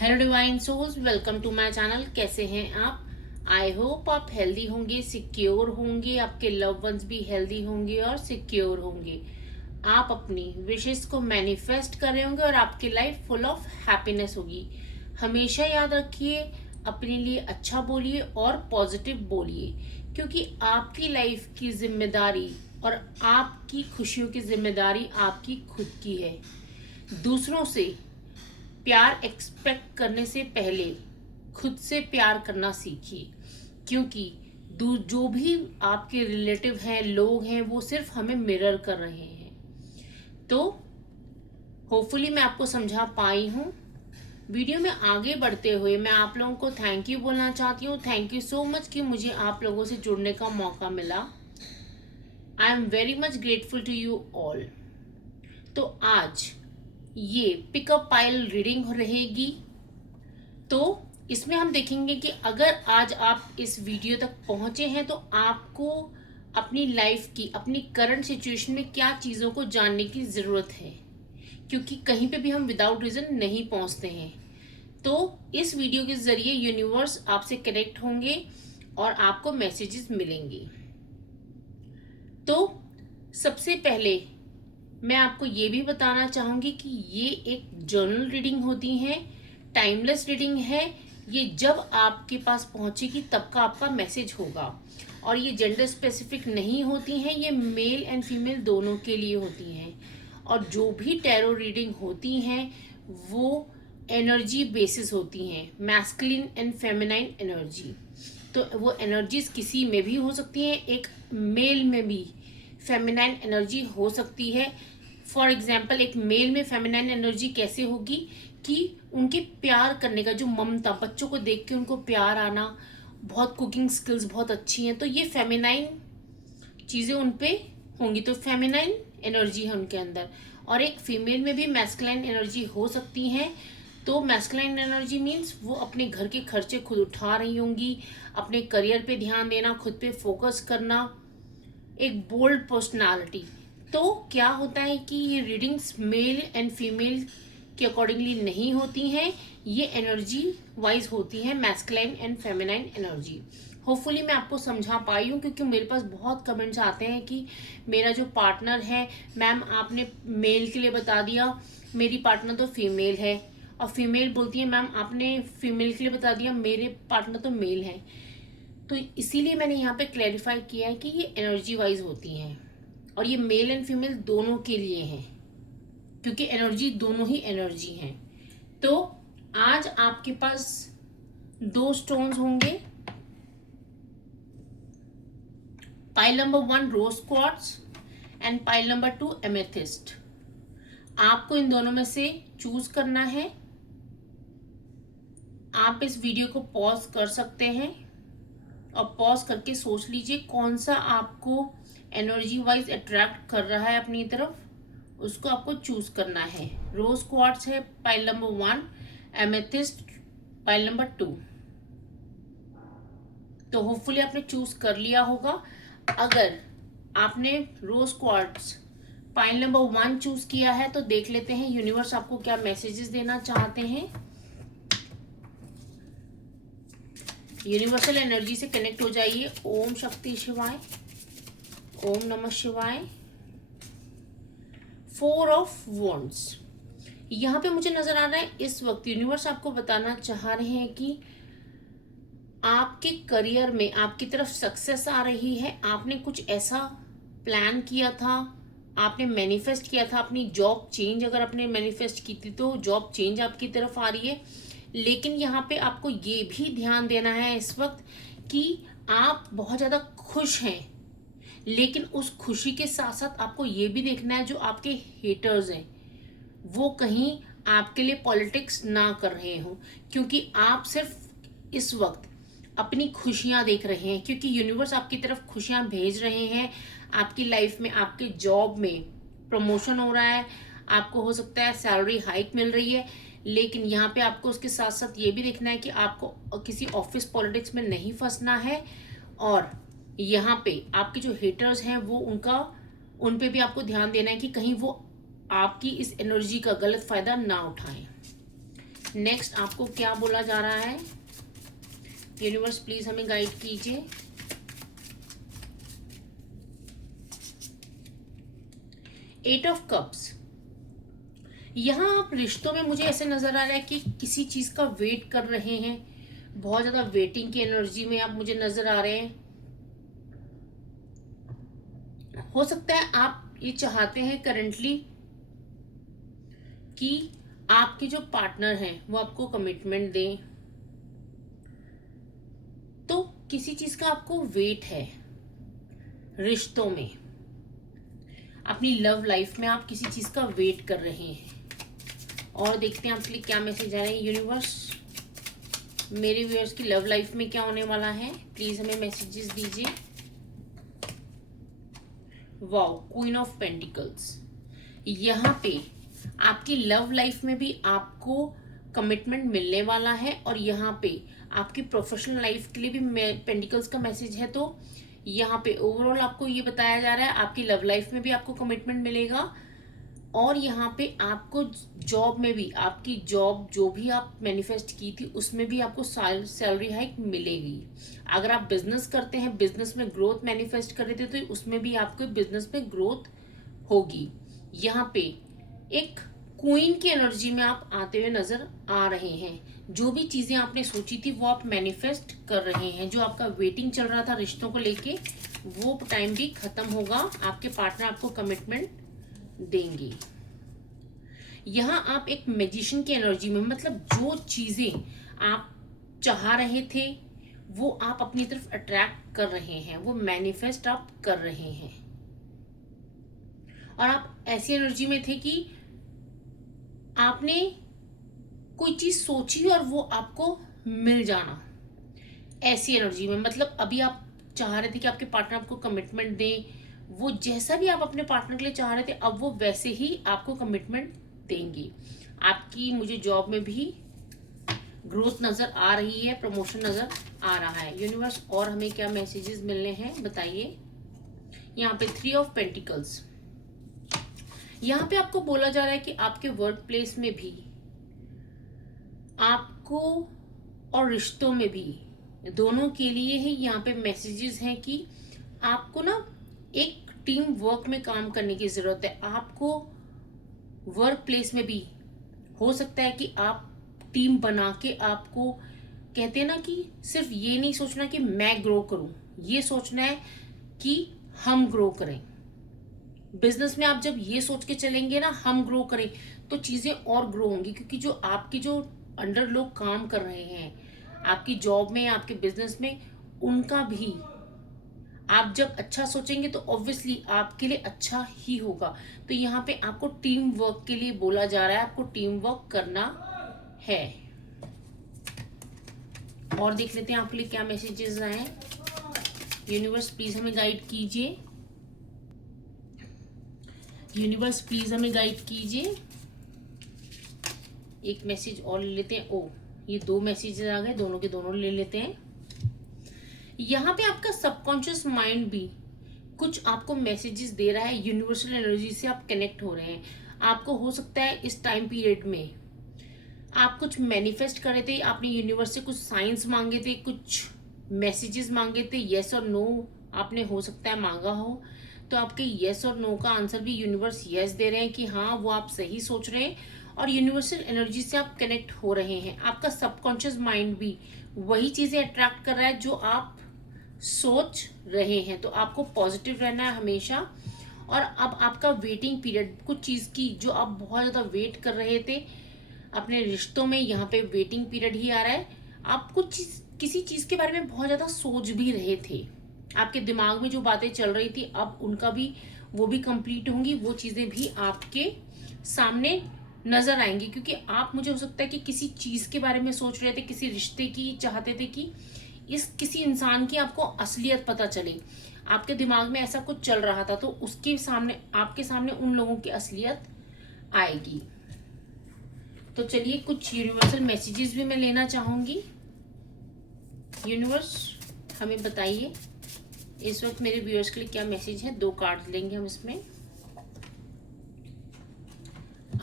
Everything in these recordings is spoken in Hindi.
Hello divine souls, welcome to my channel. कैसे हैं आप? आई होप आप हेल्दी होंगे, सिक्योर होंगे, आपके लव वंस भी हेल्दी होंगे और सिक्योर होंगे। आप अपनी विशेस को मैनिफेस्ट कर रहे होंगे और आपकी लाइफ फुल ऑफ हैप्पीनेस होगी। हमेशा याद रखिए, अपने लिए अच्छा बोलिए और पॉजिटिव बोलिए, क्योंकि आपकी लाइफ की जिम्मेदारी और आपकी खुशियों की जिम्मेदारी आपकी खुद की है। दूसरों से प्यार एक्सपेक्ट करने से पहले खुद से प्यार करना सीखिए, क्योंकि जो भी आपके रिलेटिव हैं, लोग हैं, वो सिर्फ हमें मिरर कर रहे हैं। तो होपफुली मैं आपको समझा पाई हूँ। वीडियो में आगे बढ़ते हुए मैं आप लोगों को थैंक यू बोलना चाहती हूँ। थैंक यू सो मच कि मुझे आप लोगों से जुड़ने का मौका मिला। I am very much grateful to you all. तो आज ये पिकअप पाइल रीडिंग रहेगी। तो इसमें हम देखेंगे कि अगर आज आप इस वीडियो तक पहुंचे हैं तो आपको अपनी लाइफ की, अपनी करंट सिचुएशन में क्या चीज़ों को जानने की ज़रूरत है, क्योंकि कहीं पे भी हम विदाउट रीज़न नहीं पहुंचते हैं। तो इस वीडियो के ज़रिए यूनिवर्स आपसे कनेक्ट होंगे और आपको मैसेजेस मिलेंगे। तो सबसे पहले मैं आपको ये भी बताना चाहूँगी कि ये एक जर्नल रीडिंग होती है, टाइमलेस रीडिंग है। ये जब आपके पास पहुँचेगी तब का आपका मैसेज होगा, और ये जेंडर स्पेसिफिक नहीं होती हैं, ये मेल एंड फीमेल दोनों के लिए होती हैं। और जो भी टैरो रीडिंग होती हैं वो एनर्जी बेसिस होती हैं, मैस्कुलिन एंड फेमिनाइन एनर्जी। तो वो एनर्जीज किसी में भी हो सकती हैं, एक मेल में भी फेमिनाइन एनर्जी हो सकती है। फॉर एग्जाम्पल, एक मेल में फेमिनाइन एनर्जी कैसे होगी कि उनके प्यार करने का जो ममता, बच्चों को देख के उनको प्यार आना, बहुत कुकिंग स्किल्स बहुत अच्छी हैं, तो ये फेमिनाइन चीज़ें उन पे होंगी, तो फेमिनाइन एनर्जी है उनके अंदर। और एक फीमेल में भी मैस्कुलाइन एनर्जी हो सकती है। तो मैस्कुलाइन एनर्जी मीन्स वो अपने घर के खर्चे खुद उठा रही होंगी, अपने करियर पे ध्यान देना, खुद पे फोकस करना, एक बोल्ड पर्सनालिटी। तो क्या होता है कि ये रीडिंग्स मेल एंड फीमेल के अकॉर्डिंगली नहीं होती हैं, ये एनर्जी वाइज होती हैं, masculine and feminine energy. Hopefully मैं आपको समझा पाई हूँ, क्योंकि मेरे पास बहुत कमेंट्स आते हैं कि मेरा जो पार्टनर है, मैम आपने मेल के लिए बता दिया, मेरी पार्टनर तो फीमेल है। और फीमेल बोलती है मैम आपने फीमेल के लिए बता दिया, मेरे पार्टनर तो मेल है। तो इसीलिए मैंने यहाँ पे क्लैरिफाई किया है कि ये एनर्जी वाइज होती हैं, और ये मेल एंड फीमेल दोनों के लिए हैं, क्योंकि एनर्जी दोनों ही एनर्जी हैं। तो आज आपके पास दो स्टोन्स होंगे। Pile number 1 rose quartz and pile number 2 amethyst. आपको इन दोनों में से चूज करना है। आप इस वीडियो को पॉज कर सकते हैं और पॉज करके सोच लीजिए कौन सा आपको एनर्जी वाइज अट्रैक्ट कर रहा है अपनी तरफ, उसको आपको चूज करना है। रोज क्वार्ट्ज है pile number 1, amethyst pile number 2। तो होपफुली आपने चूज कर लिया होगा। अगर आपने रोज क्वार्ट्ज पाइल नंबर 1 चूज किया है तो देख लेते हैं यूनिवर्स आपको क्या मैसेजेस देना चाहते हैं। यूनिवर्सल एनर्जी से कनेक्ट हो जाइए। ओम शक्ति शिवाय, ओम नमः शिवाय। 4 ऑफ वॉन्ड्स यहाँ पे मुझे नजर आ रहा है। इस वक्त यूनिवर्स आपको बताना चाह रहे हैं कि आपके करियर में आपकी तरफ सक्सेस आ रही है। आपने कुछ ऐसा प्लान किया था, आपने मैनिफेस्ट किया था अपनी जॉब चेंज, अगर आपने मैनिफेस्ट की थी तो जॉब चेंज आपकी तरफ आ रही है। लेकिन यहाँ पे आपको ये भी ध्यान देना है इस वक्त कि आप बहुत ज़्यादा खुश हैं, लेकिन उस खुशी के साथ साथ आपको ये भी देखना है जो आपके हेटर्स हैं वो कहीं आपके लिए पॉलिटिक्स ना कर रहे हो, क्योंकि आप सिर्फ इस वक्त अपनी खुशियां देख रहे हैं, क्योंकि यूनिवर्स आपकी तरफ खुशियां भेज रहे हैं। आपकी लाइफ में, आपके जॉब में प्रमोशन हो रहा है, आपको हो सकता है सैलरी हाइक मिल रही है, लेकिन यहाँ पे आपको उसके साथ साथ ये भी देखना है कि आपको किसी ऑफिस पॉलिटिक्स में नहीं फंसना है। और यहाँ पे आपके जो हेटर्स हैं वो उन पे भी आपको ध्यान देना है कि कहीं वो आपकी इस एनर्जी का गलत फायदा ना उठाएं। नेक्स्ट आपको क्या बोला जा रहा है? यूनिवर्स प्लीज हमें गाइड कीजिए। एट ऑफ कप्स, यहाँ आप रिश्तों में मुझे ऐसे नजर आ रहा है कि किसी चीज का वेट कर रहे हैं, बहुत ज्यादा वेटिंग की एनर्जी में आप मुझे नजर आ रहे हैं। हो सकता है आप ये चाहते हैं करंटली कि आपके जो पार्टनर हैं वो आपको कमिटमेंट दें, तो किसी चीज का आपको वेट है रिश्तों में, अपनी लव लाइफ में आप किसी चीज का वेट कर रहे हैं। और देखते हैं आपके लिए क्या मैसेज आ रहे हैं यूनिवर्स। मेरे व्यूअर्स की लव लाइफ में क्या होने वाला है, प्लीज हमें मैसेजेस दीजिए। वाओ, क्वीन ऑफ पेंटिकल्स, यहाँ पे आपकी लव लाइफ में भी आपको कमिटमेंट मिलने वाला है, और यहाँ पे आपकी प्रोफेशनल लाइफ के लिए भी पेंटिकल्स का मैसेज है। तो यहाँ पे ओवरऑल आपको ये बताया जा रहा है आपकी लव लाइफ में भी आपको कमिटमेंट मिलेगा, और यहाँ पे आपको जॉब में भी, आपकी जॉब जो भी आप मैनिफेस्ट की थी उसमें भी आपको सैलरी हाइक मिलेगी। अगर आप बिजनेस करते हैं, बिजनेस में ग्रोथ मैनिफेस्ट कर रहे थे, तो उसमें भी आपको बिजनेस में ग्रोथ होगी। यहाँ पे एक क्वीन की एनर्जी में आप आते हुए नजर आ रहे हैं। जो भी चीजें आपने सोची थी वो आप मैनिफेस्ट कर रहे हैं। जो आपका वेटिंग चल रहा था रिश्तों को लेके, वो टाइम भी खत्म होगा। आपके पार्टनर आपको कमिटमेंट देंगे। यहाँ आप एक मैजिशियन की एनर्जी में, मतलब जो चीजें आप चाह रहे थे वो आप अपनी तरफ अट्रैक्ट कर रहे हैं, वो मैनिफेस्ट आप कर रहे हैं। और आप ऐसी एनर्जी में थे कि आपने कोई चीज सोची और वो आपको मिल जाना, ऐसी एनर्जी में। मतलब अभी आप चाह रहे थे कि आपके पार्टनर आपको कमिटमेंट दें, वो जैसा भी आप अपने पार्टनर के लिए चाह रहे थे अब वो वैसे ही आपको कमिटमेंट देंगी। आपकी मुझे जॉब में भी ग्रोथ नजर आ रही है, प्रमोशन नजर आ रहा है। यूनिवर्स और हमें क्या मैसेजेस मिलने हैं बताइए। यहाँ पे 3 ऑफ पेंटिकल्स, यहाँ पे आपको बोला जा रहा है कि आपके वर्क प्लेस में भी आपको और रिश्तों में भी, दोनों के लिए ही यहाँ पे मैसेजेस हैं कि आपको ना एक टीम वर्क में काम करने की जरूरत है। आपको वर्क प्लेस में भी हो सकता है कि आप टीम बना के, आपको कहते हैं ना कि सिर्फ ये नहीं सोचना कि मैं ग्रो करूं, ये सोचना है कि हम ग्रो करें। बिजनेस में आप जब ये सोच के चलेंगे ना हम ग्रो करें, तो चीजें और ग्रो होंगी। क्योंकि जो आपके जो अंडर लोग काम कर रहे हैं आपकी जॉब में, आपके बिजनेस में, उनका भी आप जब अच्छा सोचेंगे तो ऑब्वियसली आपके लिए अच्छा ही होगा। तो यहाँ पे आपको टीम वर्क के लिए बोला जा रहा है, आपको टीम वर्क करना है। और देख लेते हैं आपके लिए क्या मैसेजेस आए। यूनिवर्स प्लीज हमें गाइड कीजिए। यूनिवर्स प्लीज हमें गाइड कीजिए। एक मैसेज और ले लेते हैं। ओ, ये 2 मैसेजेस आ गए, दोनों के दोनों ले लेते हैं। यहाँ पे आपका सबकॉन्शियस माइंड भी कुछ आपको मैसेजेस दे रहा है। यूनिवर्सल एनर्जी से आप कनेक्ट हो रहे हैं। आपको हो सकता है इस टाइम पीरियड में आप कुछ मैनिफेस्ट कर रहे थे, आपने यूनिवर्स से कुछ साइंस मांगे थे, कुछ मैसेजेस मांगे थे, यस और नो आपने हो सकता है मांगा हो। तो आपके यस और नो का आंसर भी यूनिवर्स यस दे रहे हैं कि हाँ वो आप सही सोच रहे हैं, और यूनिवर्सल एनर्जी से आप कनेक्ट हो रहे हैं। आपका सबकॉन्शियस माइंड भी वही चीजें अट्रैक्ट कर रहा है जो आप सोच रहे हैं। तो आपको पॉजिटिव रहना है हमेशा। और अब आपका वेटिंग पीरियड, कुछ चीज की जो आप बहुत ज्यादा वेट कर रहे थे अपने रिश्तों में, यहाँ पे वेटिंग पीरियड ही आ रहा है। आप कुछ किसी चीज के बारे में बहुत ज्यादा सोच भी रहे थे, आपके दिमाग में जो बातें चल रही थी अब उनका भी, वो भी कंप्लीट होंगी। वो चीजें भी आपके सामने नजर आएंगी। क्योंकि आप, मुझे हो सकता है कि किसी चीज के बारे में सोच रहे थे, किसी रिश्ते की चाहते थे कि इस किसी इंसान की आपको असलियत पता चले, आपके दिमाग में ऐसा कुछ चल रहा था, तो उसके सामने, आपके सामने उन लोगों की असलियत आएगी। तो चलिए कुछ यूनिवर्सल मैसेजेस भी मैं लेना चाहूंगी। यूनिवर्स हमें बताइए इस वक्त मेरे व्यूअर्स के लिए क्या मैसेज है। 2 कार्ड लेंगे हम इसमें।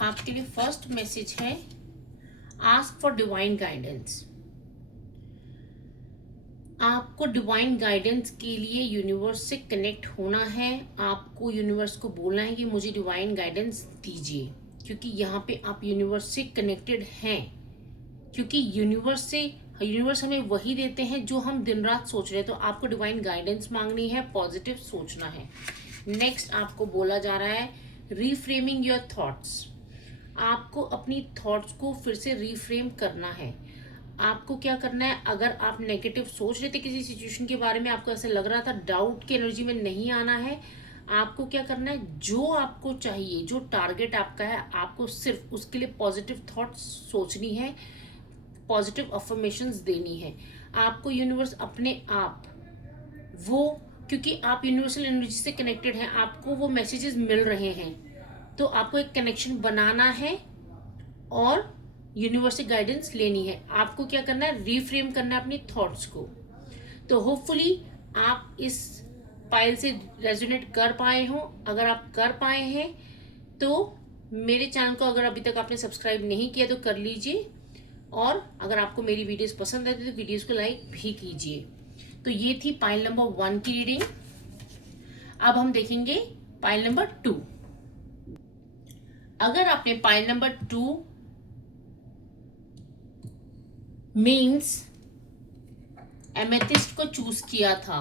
आपके लिए फर्स्ट मैसेज है, आस्क फॉर डिवाइन गाइडेंस। आपको डिवाइन गाइडेंस के लिए यूनिवर्स से कनेक्ट होना है। आपको यूनिवर्स को बोलना है कि मुझे डिवाइन गाइडेंस दीजिए, क्योंकि यहाँ पे आप यूनिवर्स से कनेक्टेड हैं। क्योंकि यूनिवर्स हमें वही देते हैं जो हम दिन रात सोच रहे हैं। तो आपको डिवाइन गाइडेंस मांगनी है, पॉजिटिव सोचना है। नेक्स्ट आपको बोला जा रहा है रीफ्रेमिंग योर थॉट्स। आपको अपनी थॉट्स को फिर से रीफ्रेम करना है। आपको क्या करना है, अगर आप नेगेटिव सोच रहे थे किसी सिचुएशन के बारे में, आपको ऐसा लग रहा था, डाउट की एनर्जी में नहीं आना है। आपको क्या करना है, जो आपको चाहिए, जो टारगेट आपका है, आपको सिर्फ उसके लिए पॉजिटिव थॉट्स सोचनी है, पॉजिटिव अफर्मेशंस देनी है। आपको यूनिवर्स अपने आप वो, क्योंकि आप यूनिवर्सल एनर्जी से कनेक्टेड हैं, आपको वो मैसेजेस मिल रहे हैं। तो आपको एक कनेक्शन बनाना है और यूनिवर्स से गाइडेंस लेनी है। आपको क्या करना है, रीफ्रेम करना है अपनी थॉट्स को। तो होपफुली आप इस पाइल से रेजोनेट कर पाए हो। अगर आप कर पाए हैं तो मेरे चैनल को अगर अभी तक आपने सब्सक्राइब नहीं किया तो कर लीजिए, और अगर आपको मेरी वीडियोस पसंद आती है तो वीडियोस को लाइक भी कीजिए। तो ये थी पाइल नंबर 1 की रीडिंग। अब हम देखेंगे पाइल नंबर 2। अगर आपने पाइल नंबर 2 मीन्स एमेथिस्ट को चूज किया था,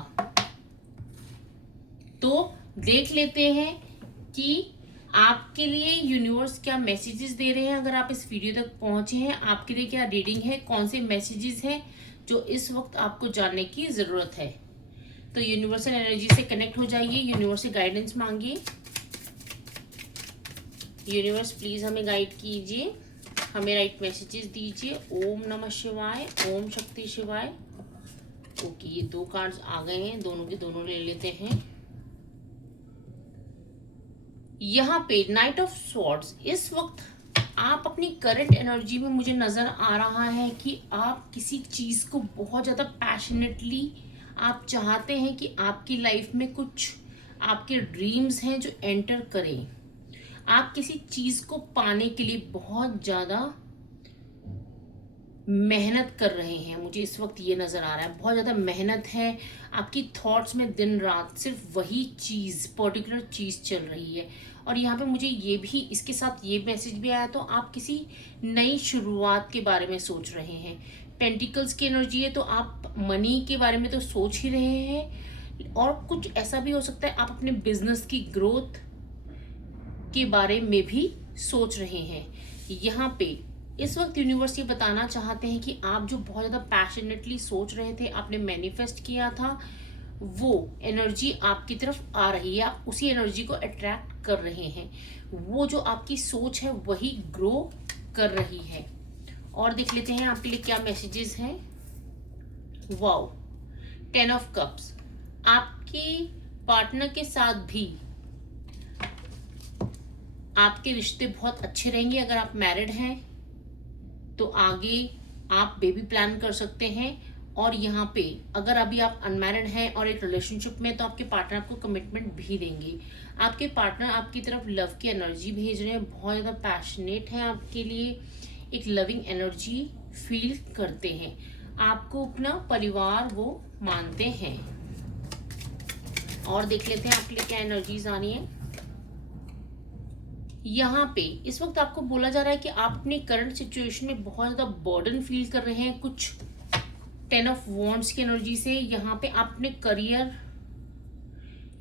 तो देख लेते हैं कि आपके लिए यूनिवर्स क्या मैसेजेस दे रहे हैं। अगर आप इस वीडियो तक पहुंचे हैं, आपके लिए क्या रीडिंग है, कौन से मैसेजेस हैं जो इस वक्त आपको जानने की जरूरत है। तो यूनिवर्सल एनर्जी से कनेक्ट हो जाइए, यूनिवर्स से गाइडेंस मांगिए। यूनिवर्स प्लीज हमें गाइड कीजिए, हमें राइट मैसेजेस दीजिए। ओम नमः शिवाय, ओम शक्ति शिवाय। ओके, ये 2 कार्ड्स आ गए हैं, दोनों के दोनों ले लेते हैं। यहाँ पे नाइट ऑफ स्वॉर्ड्स, इस वक्त आप अपनी करंट एनर्जी में मुझे नजर आ रहा है कि आप किसी चीज को बहुत ज्यादा पैशनेटली आप चाहते हैं कि आपकी लाइफ में कुछ आपके ड्रीम्स हैं जो एंटर करें। आप किसी चीज को पाने के लिए बहुत ज्यादा मेहनत कर रहे हैं, मुझे इस वक्त ये नजर आ रहा है। बहुत ज्यादा मेहनत है आपकी थॉट्स में, दिन रात सिर्फ वही चीज, पर्टिकुलर चीज चल रही है। और यहाँ पे मुझे ये भी, इसके साथ ये मैसेज भी आया, तो आप किसी नई शुरुआत के बारे में सोच रहे हैं। पेंटिकल्स की एनर्जी है, तो आप मनी के बारे में तो सोच ही रहे हैं। और कुछ ऐसा भी हो सकता है आप अपने बिजनेस की ग्रोथ के बारे में भी सोच रहे हैं। यहाँ पे इस वक्त यूनिवर्स ये बताना चाहते हैं कि आप जो बहुत ज़्यादा पैशनेटली सोच रहे थे, आपने मैनिफेस्ट किया था, वो एनर्जी आपकी तरफ आ रही है। आप उसी एनर्जी को अट्रैक्ट कर रहे हैं। वो जो आपकी सोच है वही ग्रो कर रही है। और देख लेते हैं आपके लिए क्या मैसेजेस हैं। Wow, 10 of cups. आपके पार्टनर के साथ भी आपके रिश्ते बहुत अच्छे रहेंगे। अगर आप मैरिड हैं तो आगे आप बेबी प्लान कर सकते हैं। और यहाँ पे अगर अभी आप अनमैरिड हैं और एक रिलेशनशिप में, तो आपके पार्टनर आपको कमिटमेंट भी देंगे। आपके पार्टनर आपकी तरफ लव की एनर्जी भेज रहे हैं, बहुत ज़्यादा पैशनेट हैं आपके लिए, एक लविंग एनर्जी फील करते हैं, आपको अपना परिवार वो मानते हैं। और देख लेते हैं आपके लिए क्या एनर्जीज आनी है। यहाँ पे इस वक्त आपको बोला जा रहा है कि आप अपनी करंट सिचुएशन में बहुत ज़्यादा बर्डन फील कर रहे हैं, कुछ 10 ऑफ वॉन्ड्स की एनर्जी से। यहाँ पे आप अपने करियर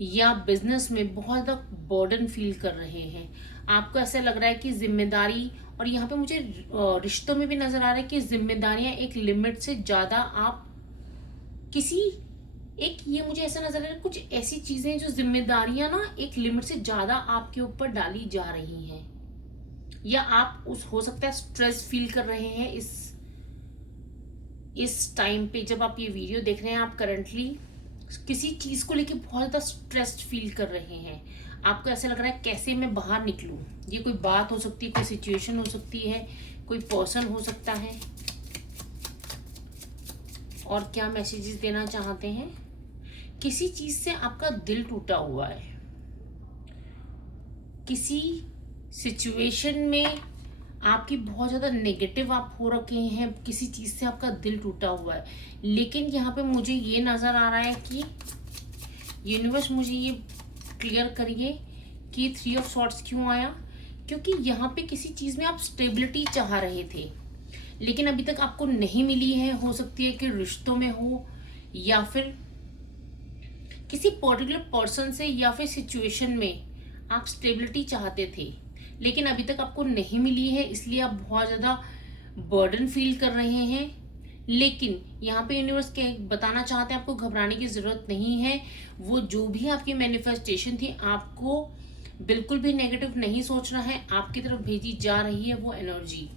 या बिजनेस में बहुत ज़्यादा बर्डन फील कर रहे हैं। आपको ऐसा लग रहा है कि जिम्मेदारी, और यहाँ पे मुझे रिश्तों में भी नजर आ रहा है कि जिम्मेदारियां एक लिमिट से ज़्यादा आप किसी एक, ये मुझे ऐसा नजर आ रहा है कुछ ऐसी चीजें जो जिम्मेदारियां ना एक लिमिट से ज्यादा आपके ऊपर डाली जा रही हैं, या आप उस हो सकता है स्ट्रेस फील कर रहे हैं इस टाइम पे जब आप ये वीडियो देख रहे हैं। आप करंटली किसी चीज को लेके बहुत ज्यादा स्ट्रेस्ड फील कर रहे हैं। आपको ऐसा लग रहा है कैसे मैं बाहर निकलूं। ये कोई बात हो सकती है, कोई सिचुएशन हो सकती है, कोई पर्सन हो सकता है। और क्या मैसेजेस देना चाहते हैं। किसी चीज से आपका दिल टूटा हुआ है, किसी सिचुएशन में आपकी बहुत ज़्यादा नेगेटिव आप हो रखे हैं, किसी चीज़ से आपका दिल टूटा हुआ है। लेकिन यहाँ पे मुझे ये नज़र आ रहा है कि यूनिवर्स मुझे ये क्लियर करिए कि 3 ऑफ सॉर्ट्स क्यों आया, क्योंकि यहाँ पे किसी चीज़ में आप स्टेबिलिटी चाह रहे थे लेकिन अभी तक आपको नहीं मिली है। हो सकती है कि रिश्तों में हो या फिर किसी पर्टिकुलर पर्सन से या फिर सिचुएशन में आप स्टेबिलिटी चाहते थे लेकिन अभी तक आपको नहीं मिली है, इसलिए आप बहुत ज़्यादा बर्डन फील कर रहे हैं। लेकिन यहाँ पे यूनिवर्स के बताना चाहते हैं आपको घबराने की ज़रूरत नहीं है। वो जो भी आपकी मैनिफेस्टेशन थी, आपको बिल्कुल भी नेगेटिव नहीं सोचना है। आपकी तरफ भेजी जा रही है वो एनर्जी।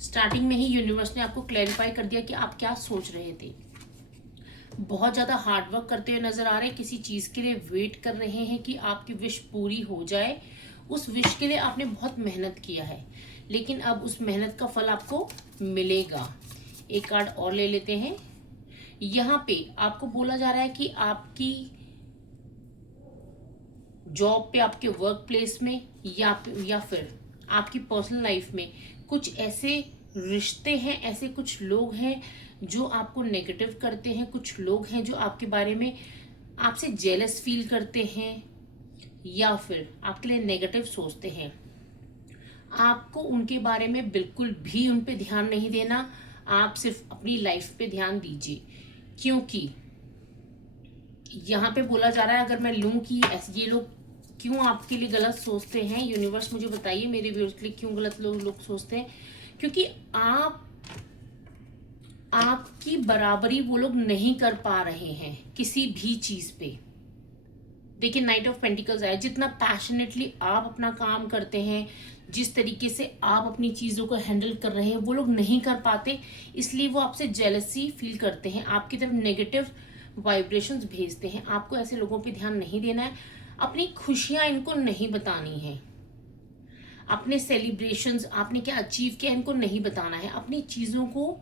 स्टार्टिंग में ही यूनिवर्स ने आपको क्लैरिफाई कर दिया कि आप क्या सोच रहे थे। बहुत ज़्यादा हार्डवर्क करते हुए नजर आ रहे हैं, किसी चीज़ के लिए वेट कर रहे हैं कि आपकी विश पूरी हो जाए। उस विश के लिए आपने बहुत मेहनत किया है लेकिन अब उस मेहनत का फल आपको मिलेगा। एक कार्ड और ले लेते हैं। यहाँ पे आपको बोला जा रहा है कि आपकी जॉब पे, आपके वर्क प्लेस में या फिर आपकी पर्सनल लाइफ में कुछ ऐसे रिश्ते हैं, ऐसे कुछ लोग हैं जो आपको नेगेटिव करते हैं। कुछ लोग हैं जो आपके बारे में आपसे जेलस फील करते हैं या फिर आपके लिए नेगेटिव सोचते हैं। आपको उनके बारे में बिल्कुल भी उन पे ध्यान नहीं देना। आप सिर्फ अपनी लाइफ पे ध्यान दीजिए, क्योंकि यहाँ पे बोला जा रहा है, अगर मैं लूँ कि ये लोग क्यों आपके लिए गलत सोचते हैं, यूनिवर्स मुझे बताइए मेरे व्यूअर्स के लिए क्यों गलत लोग सोचते हैं। क्योंकि आपकी बराबरी वो लोग नहीं कर पा रहे हैं किसी भी चीज पे। देखिए, नाइट ऑफ पेंटिकल्स आया। जितना पैशनेटली आप अपना काम करते हैं, जिस तरीके से आप अपनी चीज़ों को हैंडल कर रहे हैं, वो लोग नहीं कर पाते, इसलिए वो आपसे जेलसी फील करते हैं, आपकी तरफ नेगेटिव वाइब्रेशंस भेजते हैं। आपको ऐसे लोगों पे ध्यान नहीं देना है। अपनी खुशियां इनको नहीं बतानी है, अपने सेलिब्रेशंस आपने क्या अचीव किया इनको नहीं बताना है। अपनी चीज़ों को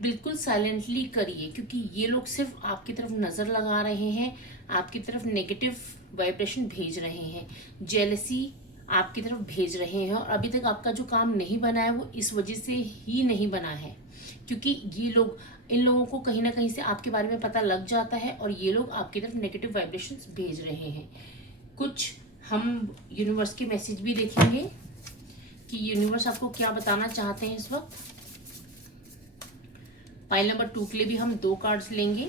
बिल्कुल साइलेंटली करिए, क्योंकि ये लोग सिर्फ आपकी तरफ नज़र लगा रहे हैं, आपकी तरफ नेगेटिव वाइब्रेशन भेज रहे हैं, जेलसी आपकी तरफ भेज रहे हैं। और अभी तक आपका जो काम नहीं बना है वो इस वजह से ही नहीं बना है, क्योंकि ये लोग, इन लोगों को कहीं ना कहीं से आपके बारे में पता लग जाता है और ये लोग आपकी तरफ नेगेटिव वाइब्रेशंस भेज रहे हैं। कुछ हम यूनिवर्स के मैसेज भी देखेंगे कि यूनिवर्स आपको क्या बताना चाहते हैं इस वक्त। पाइल नंबर 2 के लिए भी हम 2 कार्ड्स लेंगे।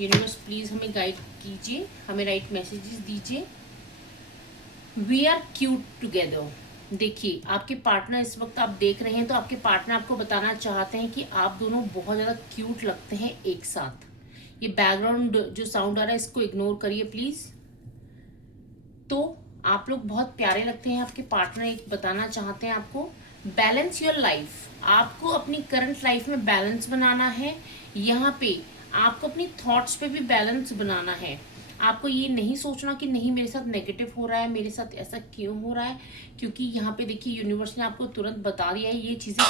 यूनिवर्स प्लीज हमें गाइड कीजिए, हमें राइट मैसेजेस दीजिए। We are cute together. देखिए, आपके पार्टनर इस वक्त आप देख रहे हैं तो आपके पार्टनर आपको बताना चाहते हैं कि आप दोनों बहुत ज़्यादा क्यूट लगते हैं एक साथ। ये बैकग्राउंड जो साउंड आ रहा है इसको इग्नोर करिए प्लीज। तो आप लोग बहुत प्यारे लगते हैं, आपके पार्टनर एक बताना चाहते हैं आपको। बैलेंस योर लाइफ, आपको अपनी करंट लाइफ में बैलेंस बनाना है। यहाँ पे आपको अपनी थॉट्स पे भी बैलेंस बनाना है। आपको ये नहीं सोचना कि नहीं मेरे साथ नेगेटिव हो रहा है, मेरे साथ ऐसा क्यों हो रहा है, क्योंकि यहाँ पे देखिए यूनिवर्स ने आपको तुरंत बता दिया है ये चीजें।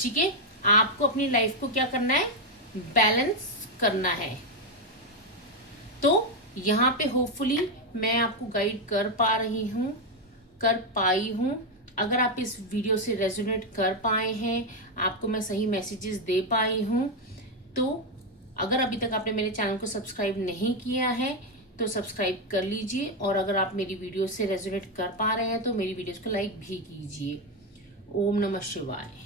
ठीक है, आपको अपनी लाइफ को क्या करना है, बैलेंस करना है। तो यहाँ पे होपफुली मैं आपको गाइड कर पा रही हूँ, कर पाई हूँ। अगर आप इस वीडियो से रेजोनेट कर पाए हैं, आपको मैं सही मैसेजेस दे पाई हूँ, तो अगर अभी तक आपने मेरे चैनल को सब्सक्राइब नहीं किया है तो सब्सक्राइब कर लीजिए। और अगर आप मेरी वीडियो से रेजोनेट कर पा रहे हैं तो मेरी वीडियोस को लाइक भी कीजिए। ओम नमः शिवाय।